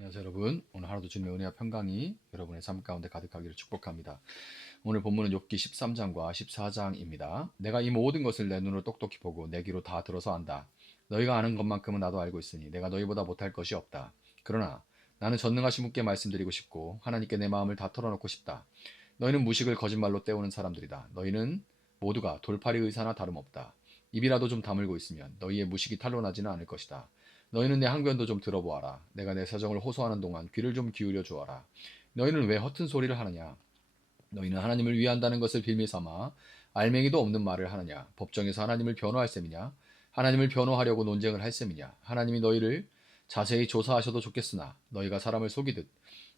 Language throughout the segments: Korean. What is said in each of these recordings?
안녕하세요 여러분. 오늘 하루도 주님의 은혜와 평강이 여러분의 삶 가운데 가득하기를 축복합니다. 오늘 본문은 욥기 13장과 14장입니다. 내가 이 모든 것을 내 눈으로 똑똑히 보고 내 귀로 다 들어서 안다. 너희가 아는 것만큼은 나도 알고 있으니 내가 너희보다 못할 것이 없다. 그러나 나는 전능하신 분께 말씀드리고 싶고 하나님께 내 마음을 다 털어놓고 싶다. 너희는 무식을 거짓말로 때우는 사람들이다. 너희는 모두가 돌팔이 의사나 다름없다. 입이라도 좀 다물고 있으면 너희의 무식이 탄로나지는 않을 것이다. 너희는 내 항변도 좀 들어보아라. 내가 내 사정을 호소하는 동안 귀를 좀 기울여 주어라. 너희는 왜 허튼 소리를 하느냐? 너희는 하나님을 위한다는 것을 빌미 삼아 알맹이도 없는 말을 하느냐? 법정에서 하나님을 변호할 셈이냐? 하나님을 변호하려고 논쟁을 할 셈이냐? 하나님이 너희를 자세히 조사하셔도 좋겠으나 너희가 사람을 속이듯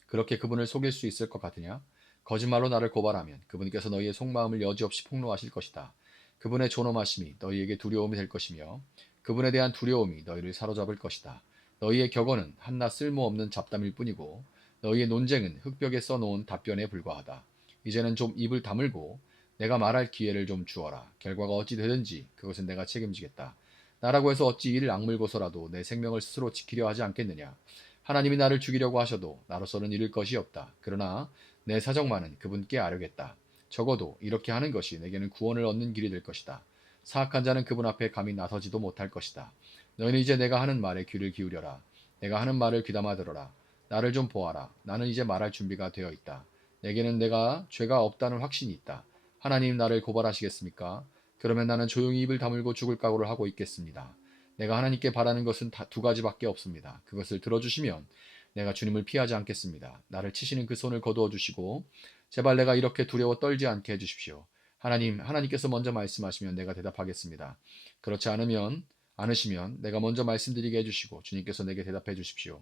그렇게 그분을 속일 수 있을 것 같으냐? 거짓말로 나를 고발하면 그분께서 너희의 속마음을 여지없이 폭로하실 것이다. 그분의 존엄하심이 너희에게 두려움이 될 것이며 그분에 대한 두려움이 너희를 사로잡을 것이다. 너희의 격언은 한낱 쓸모없는 잡담일 뿐이고 너희의 논쟁은 흙벽에 써놓은 답변에 불과하다. 이제는 좀 입을 다물고 내가 말할 기회를 좀 주어라. 결과가 어찌 되든지 그것은 내가 책임지겠다. 나라고 해서 어찌 이를 악물고서라도 내 생명을 스스로 지키려 하지 않겠느냐. 하나님이 나를 죽이려고 하셔도 나로서는 잃을 것이 없다. 그러나 내 사정만은 그분께 아뢰겠다. 적어도 이렇게 하는 것이 내게는 구원을 얻는 길이 될 것이다. 사악한 자는 그분 앞에 감히 나서지도 못할 것이다. 너희는 이제 내가 하는 말에 귀를 기울여라. 내가 하는 말을 귀담아 들어라. 나를 좀 보아라. 나는 이제 말할 준비가 되어 있다. 내게는 내가 죄가 없다는 확신이 있다. 하나님 나를 고발하시겠습니까? 그러면 나는 조용히 입을 다물고 죽을 각오를 하고 있겠습니다. 내가 하나님께 바라는 것은 두 가지밖에 없습니다. 그것을 들어주시면 내가 주님을 피하지 않겠습니다. 나를 치시는 그 손을 거두어 주시고 제발 내가 이렇게 두려워 떨지 않게 해주십시오. 하나님께서 먼저 말씀하시면 내가 대답하겠습니다. 그렇지 않으시면 내가 먼저 말씀드리게 해주시고 주님께서 내게 대답해 주십시오.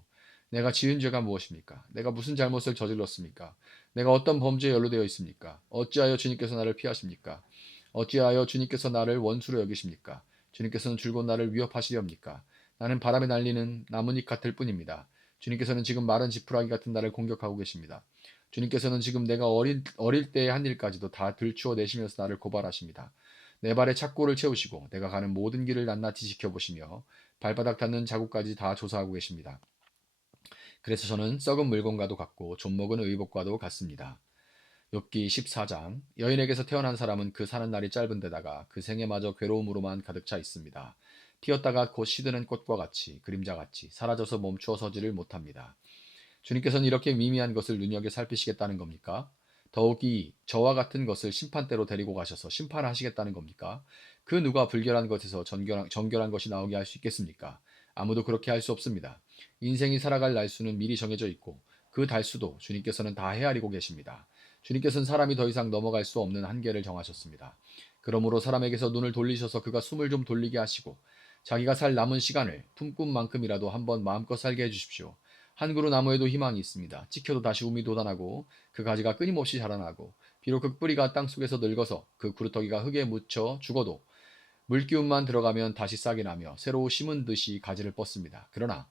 내가 지은 죄가 무엇입니까? 내가 무슨 잘못을 저질렀습니까? 내가 어떤 범죄에 연루되어 있습니까? 어찌하여 주님께서 나를 피하십니까? 어찌하여 주님께서 나를 원수로 여기십니까? 주님께서는 줄곧 나를 위협하시렵니까? 나는 바람에 날리는 나뭇잎 같을 뿐입니다. 주님께서는 지금 마른 지푸라기 같은 나를 공격하고 계십니다. 주님께서는 지금 내가 어릴 때의 한 일까지도 다 들추어 내시면서 나를 고발하십니다. 내 발에 착고를 채우시고 내가 가는 모든 길을 낱낱이 지켜보시며 발바닥 닿는 자국까지 다 조사하고 계십니다. 그래서 저는 썩은 물건과도 같고 좀먹은 의복과도 같습니다. 욥기 14장 여인에게서 태어난 사람은 그 사는 날이 짧은 데다가 그 생애마저 괴로움으로만 가득 차 있습니다. 피었다가 곧 시드는 꽃과 같이 그림자같이 사라져서 멈추어 서지를 못합니다. 주님께서는 이렇게 미미한 것을 눈여겨 살피시겠다는 겁니까? 더욱이 저와 같은 것을 심판대로 데리고 가셔서 심판하시겠다는 겁니까? 그 누가 불결한 것에서 정결한 것이 나오게 할 수 있겠습니까? 아무도 그렇게 할 수 없습니다. 인생이 살아갈 날수는 미리 정해져 있고 그 달수도 주님께서는 다 헤아리고 계십니다. 주님께서는 사람이 더 이상 넘어갈 수 없는 한계를 정하셨습니다. 그러므로 사람에게서 눈을 돌리셔서 그가 숨을 좀 돌리게 하시고 자기가 살 남은 시간을 품꾼만큼이라도 한번 마음껏 살게 해주십시오. 한 그루 나무에도 희망이 있습니다. 찍혀도 다시 움이 돋아나고 그 가지가 끊임없이 자라나고 비록 그 뿌리가 땅속에서 늙어서 그 구루터기가 흙에 묻혀 죽어도 물기운만 들어가면 다시 싹이 나며 새로 심은 듯이 가지를 뻗습니다. 그러나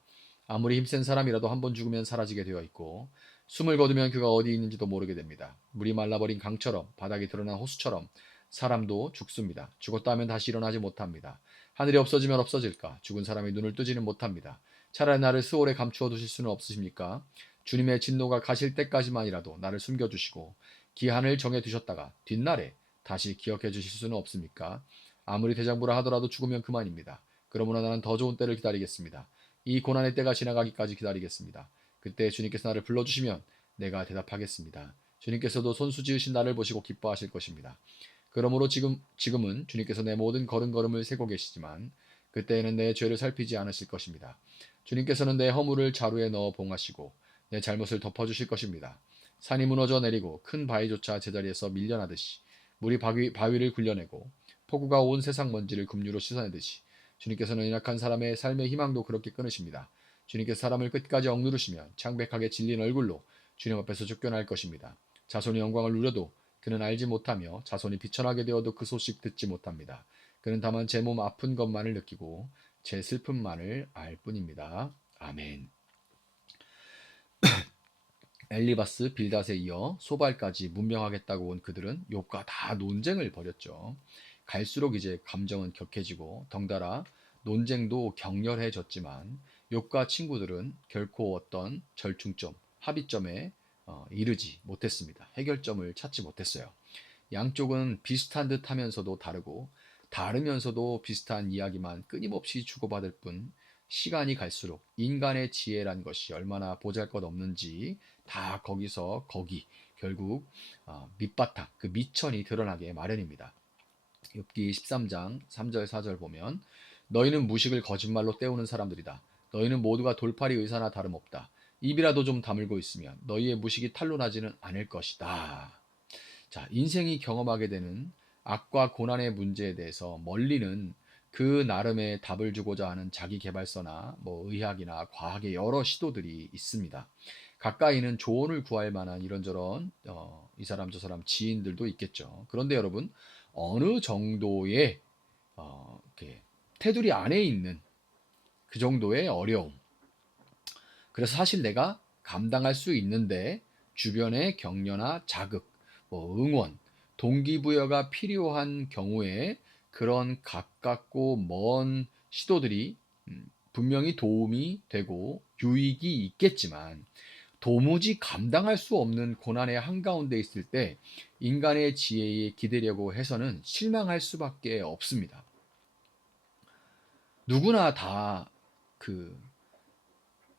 아무리 힘센 사람이라도 한번 죽으면 사라지게 되어 있고 숨을 거두면 그가 어디 있는지도 모르게 됩니다. 물이 말라버린 강처럼 바닥이 드러난 호수처럼 사람도 죽습니다. 죽었다 하면 다시 일어나지 못합니다. 하늘이 없어지면 없어질까? 죽은 사람이 눈을 뜨지는 못합니다. 차라리 나를 스올에 감추어 두실 수는 없으십니까? 주님의 진노가 가실 때까지만이라도 나를 숨겨주시고 기한을 정해 두셨다가 뒷날에 다시 기억해 주실 수는 없습니까? 아무리 대장부라 하더라도 죽으면 그만입니다. 그러므로 나는 더 좋은 때를 기다리겠습니다. 이 고난의 때가 지나가기까지 기다리겠습니다. 그때 주님께서 나를 불러주시면 내가 대답하겠습니다. 주님께서도 손수 지으신 나를 보시고 기뻐하실 것입니다. 그러므로 지금은 주님께서 내 모든 걸음걸음을 세고 계시지만 그때에는 내 죄를 살피지 않으실 것입니다. 주님께서는 내 허물을 자루에 넣어 봉하시고 내 잘못을 덮어주실 것입니다. 산이 무너져 내리고 큰 바위조차 제자리에서 밀려나듯이 물이 바위를 굴려내고 폭우가 온 세상 먼지를 급류로 씻어내듯이 주님께서는 연약한 사람의 삶의 희망도 그렇게 끊으십니다. 주님께서 사람을 끝까지 억누르시면 창백하게 질린 얼굴로 주님 앞에서 쫓겨날 것입니다. 자손이 영광을 누려도 그는 알지 못하며 자손이 비천하게 되어도 그 소식 듣지 못합니다. 그는 다만 제 몸 아픈 것만을 느끼고 제 슬픔만을 알 뿐입니다. 아멘. 엘리바스, 빌닷에 이어 소발까지 문명하겠다고 온 그들은 욥과 다 논쟁을 벌였죠. 갈수록 이제 감정은 격해지고 덩달아 논쟁도 격렬해졌지만 욥과 친구들은 결코 어떤 절충점, 합의점에 이르지 못했습니다. 해결점을 찾지 못했어요. 양쪽은 비슷한 듯 하면서도 다르고 다르면서도 비슷한 이야기만 끊임없이 주고받을 뿐 시간이 갈수록 인간의 지혜란 것이 얼마나 보잘것없는지 다 거기서 거기 결국 밑바탕 그 밑천이 드러나게 마련입니다. 욥기 13장 3절 4절 보면 너희는 무식을 거짓말로 때우는 사람들이다. 너희는 모두가 돌팔이 의사나 다름없다. 입이라도 좀 다물고 있으면 너희의 무식이 탄로나지는 않을 것이다. 자, 인생이 경험하게 되는 악과 고난의 문제에 대해서 멀리는 그 나름의 답을 주고자 하는 자기계발서나 의학이나 과학의 여러 시도들이 있습니다. 가까이는 조언을 구할 만한 이런저런 이 사람 저 사람 지인들도 있겠죠. 그런데 여러분 어느 정도의 이렇게 테두리 안에 있는 그 정도의 어려움. 그래서 사실 내가 감당할 수 있는데 주변의 격려나 자극, 응원, 동기부여가 필요한 경우에 그런 가깝고 먼 시도들이 분명히 도움이 되고 유익이 있겠지만 도무지 감당할 수 없는 고난의 한가운데 있을 때 인간의 지혜에 기대려고 해서는 실망할 수밖에 없습니다. 누구나 다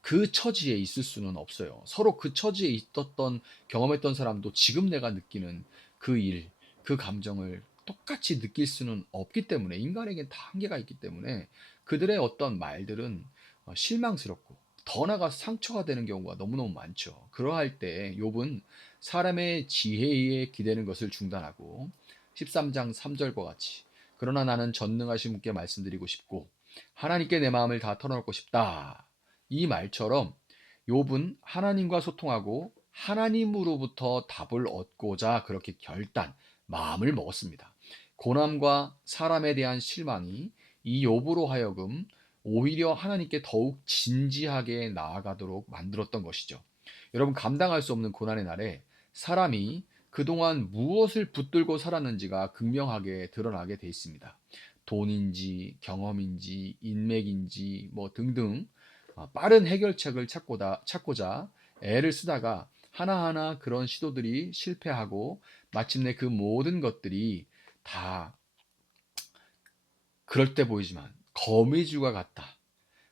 그 처지에 있을 수는 없어요. 서로 그 처지에 있었던, 경험했던 사람도 지금 내가 느끼는 그 일, 그 감정을 똑같이 느낄 수는 없기 때문에, 인간에겐 다 한계가 있기 때문에 그들의 어떤 말들은 실망스럽고 더 나아가 상처가 되는 경우가 너무너무 많죠. 그러할 때 욥은 사람의 지혜에 기대는 것을 중단하고 13장 3절과 같이 그러나 나는 전능하신 분께 말씀드리고 싶고 하나님께 내 마음을 다 털어놓고 싶다. 이 말처럼 욥은 하나님과 소통하고 하나님으로부터 답을 얻고자 그렇게 마음을 먹었습니다. 고난과 사람에 대한 실망이 이 욥으로 하여금 오히려 하나님께 더욱 진지하게 나아가도록 만들었던 것이죠. 여러분 감당할 수 없는 고난의 날에 사람이 그동안 무엇을 붙들고 살았는지가 극명하게 드러나게 돼 있습니다. 돈인지 경험인지 인맥인지 등등 빠른 해결책을 찾고자 애를 쓰다가 하나하나 그런 시도들이 실패하고 마침내 그 모든 것들이 다 그럴 때 보이지만 거미줄과 같다.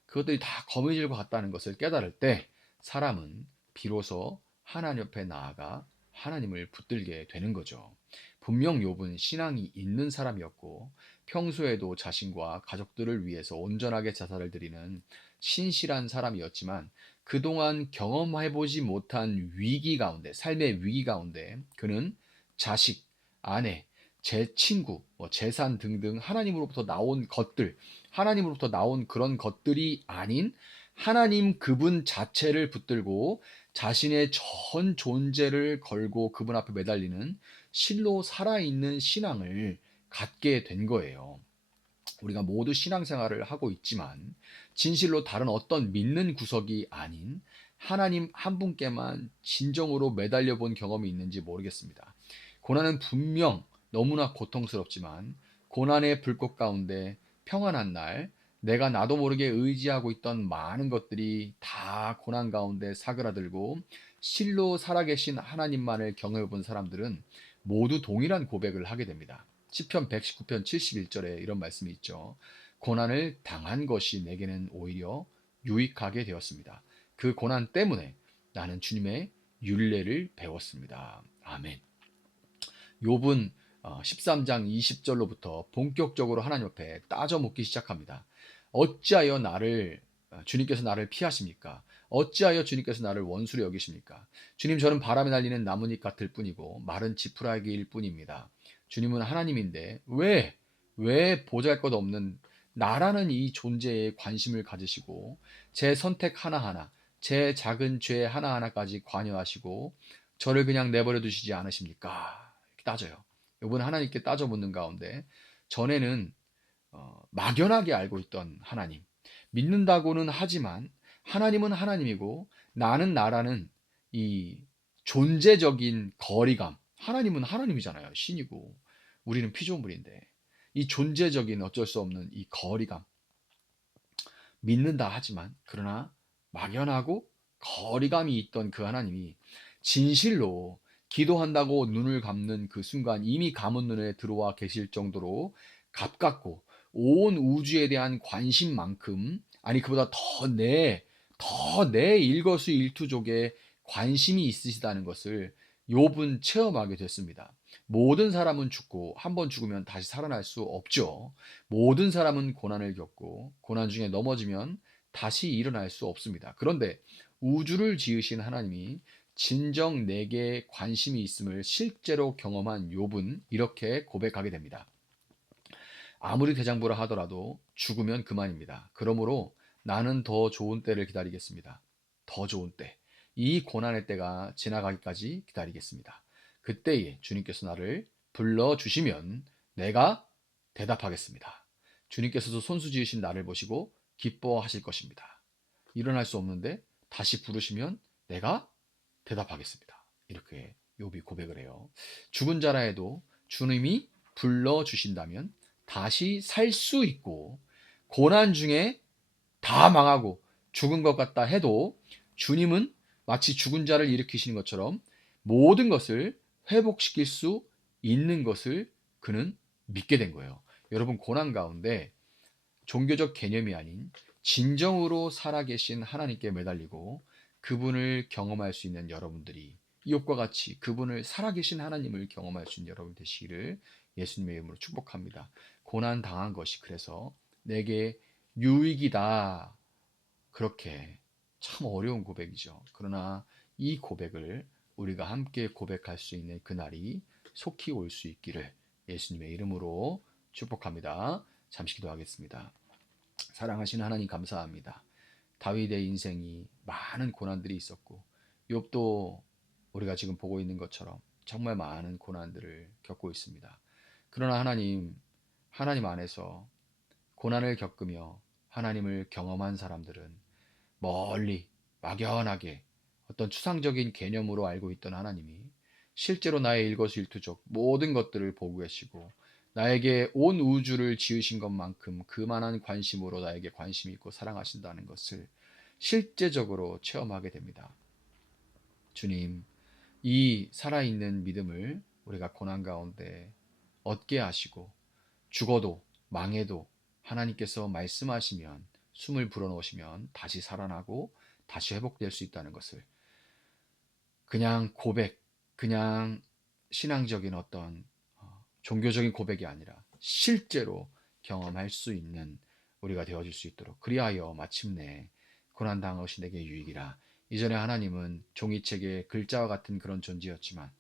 그것들이 다 거미줄과 같다는 것을 깨달을 때 사람은 비로소 하나님 옆에 나아가 하나님을 붙들게 되는 거죠. 분명 욥은 신앙이 있는 사람이었고 평소에도 자신과 가족들을 위해서 온전하게 제사를 드리는 신실한 사람이었지만 그동안 경험해보지 못한 위기 가운데, 삶의 위기 가운데 그는 자식, 아내, 제 친구, 재산 등등 하나님으로부터 나온 것들, 하나님으로부터 나온 그런 것들이 아닌 하나님 그분 자체를 붙들고 자신의 전 존재를 걸고 그분 앞에 매달리는 실로 살아있는 신앙을 갖게 된 거예요. 우리가 모두 신앙생활을 하고 있지만 진실로 다른 어떤 믿는 구석이 아닌 하나님 한 분께만 진정으로 매달려 본 경험이 있는지 모르겠습니다. 고난은 분명 너무나 고통스럽지만 고난의 불꽃 가운데 평안한 날 내가 나도 모르게 의지하고 있던 많은 것들이 다 고난 가운데 사그라들고 실로 살아계신 하나님만을 경험해 본 사람들은 모두 동일한 고백을 하게 됩니다. 시편 119편 71절에 이런 말씀이 있죠. 고난을 당한 것이 내게는 오히려 유익하게 되었습니다. 그 고난 때문에 나는 주님의 율례를 배웠습니다. 아멘. 욥은 13장 20절로부터 본격적으로 하나님 앞에 따져 묻기 시작합니다. 어찌하여 주님께서 나를 피하십니까? 어찌하여 주님께서 나를 원수로 여기십니까? 주님, 저는 바람에 날리는 나뭇잎 같을 뿐이고 마른 지푸라기일 뿐입니다. 주님은 하나님인데 왜 보잘것없는 나라는 이 존재에 관심을 가지시고 제 선택 하나하나, 제 작은 죄 하나하나까지 관여하시고 저를 그냥 내버려 두시지 않으십니까? 이렇게 따져요. 이번 하나님께 따져 묻는 가운데 전에는 막연하게 알고 있던 하나님, 믿는다고는 하지만 하나님은 하나님이고 나는 나라는 이 존재적인 거리감, 하나님은 하나님이잖아요. 신이고 우리는 피조물인데 이 존재적인 어쩔 수 없는 이 거리감, 믿는다 하지만 그러나 막연하고 거리감이 있던 그 하나님이 진실로 기도한다고 눈을 감는 그 순간 이미 감은 눈에 들어와 계실 정도로 가깝고 온 우주에 대한 관심만큼, 아니 그보다 더 내 일거수일투족에 관심이 있으시다는 것을 욥은 체험하게 됐습니다. 모든 사람은 죽고 한 번 죽으면 다시 살아날 수 없죠. 모든 사람은 고난을 겪고 고난 중에 넘어지면 다시 일어날 수 없습니다. 그런데 우주를 지으신 하나님이 진정 내게 관심이 있음을 실제로 경험한 욥은 이렇게 고백하게 됩니다. 아무리 대장부라 하더라도 죽으면 그만입니다. 그러므로 나는 더 좋은 때를 기다리겠습니다. 더 좋은 때. 이 고난의 때가 지나가기까지 기다리겠습니다. 그때에 주님께서 나를 불러주시면 내가 대답하겠습니다. 주님께서도 손수 지으신 나를 보시고 기뻐하실 것입니다. 일어날 수 없는데 다시 부르시면 내가 대답하겠습니다. 이렇게 욥이 고백을 해요. 죽은 자라 해도 주님이 불러주신다면 다시 살 수 있고, 고난 중에 다 망하고 죽은 것 같다 해도 주님은 마치 죽은 자를 일으키시는 것처럼 모든 것을 회복시킬 수 있는 것을 그는 믿게 된 거예요. 여러분, 고난 가운데 종교적 개념이 아닌 진정으로 살아계신 하나님께 매달리고 그분을 경험할 수 있는 여러분들이, 이웃과 같이 그분을 살아계신 하나님을 경험할 수 있는 여러분 되시기를 예수님의 이름으로 축복합니다. 고난 당한 것이 그래서 내게 유익이다. 그렇게 참 어려운 고백이죠. 그러나 이 고백을 우리가 함께 고백할 수 있는 그날이 속히 올 수 있기를 예수님의 이름으로 축복합니다. 잠시 기도하겠습니다. 사랑하시는 하나님 감사합니다. 다윗의 인생이 많은 고난들이 있었고 욥도 우리가 지금 보고 있는 것처럼 정말 많은 고난들을 겪고 있습니다. 그러나 하나님 안에서 고난을 겪으며 하나님을 경험한 사람들은 멀리 막연하게 어떤 추상적인 개념으로 알고 있던 하나님이 실제로 나의 일거수일투족 모든 것들을 보고 계시고 나에게 온 우주를 지으신 것만큼 그만한 관심으로 나에게 관심이 있고 사랑하신다는 것을 실제적으로 체험하게 됩니다. 주님, 이 살아있는 믿음을 우리가 고난 가운데 얻게 하시고 죽어도 망해도 하나님께서 말씀하시면 숨을 불어넣으시면 다시 살아나고 다시 회복될 수 있다는 것을 그냥 고백, 그냥 신앙적인 어떤 종교적인 고백이 아니라 실제로 경험할 수 있는 우리가 되어질 수 있도록, 그리하여 마침내 고난당한 것이 내게 유익이라. 이전에 하나님은 종이책의 글자와 같은 그런 존재였지만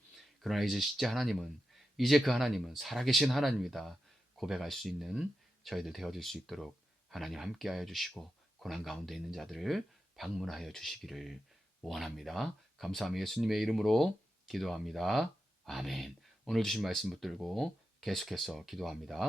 그러나 이제 그 하나님은 살아계신 하나님이다 고백할 수 있는 저희들 되어질 수 있도록 하나님 함께하여 주시고 고난 가운데 있는 자들을 방문하여 주시기를 원합니다. 감사하며 예수님의 이름으로 기도합니다. 아멘. 오늘 주신 말씀 붙들고 계속해서 기도합니다.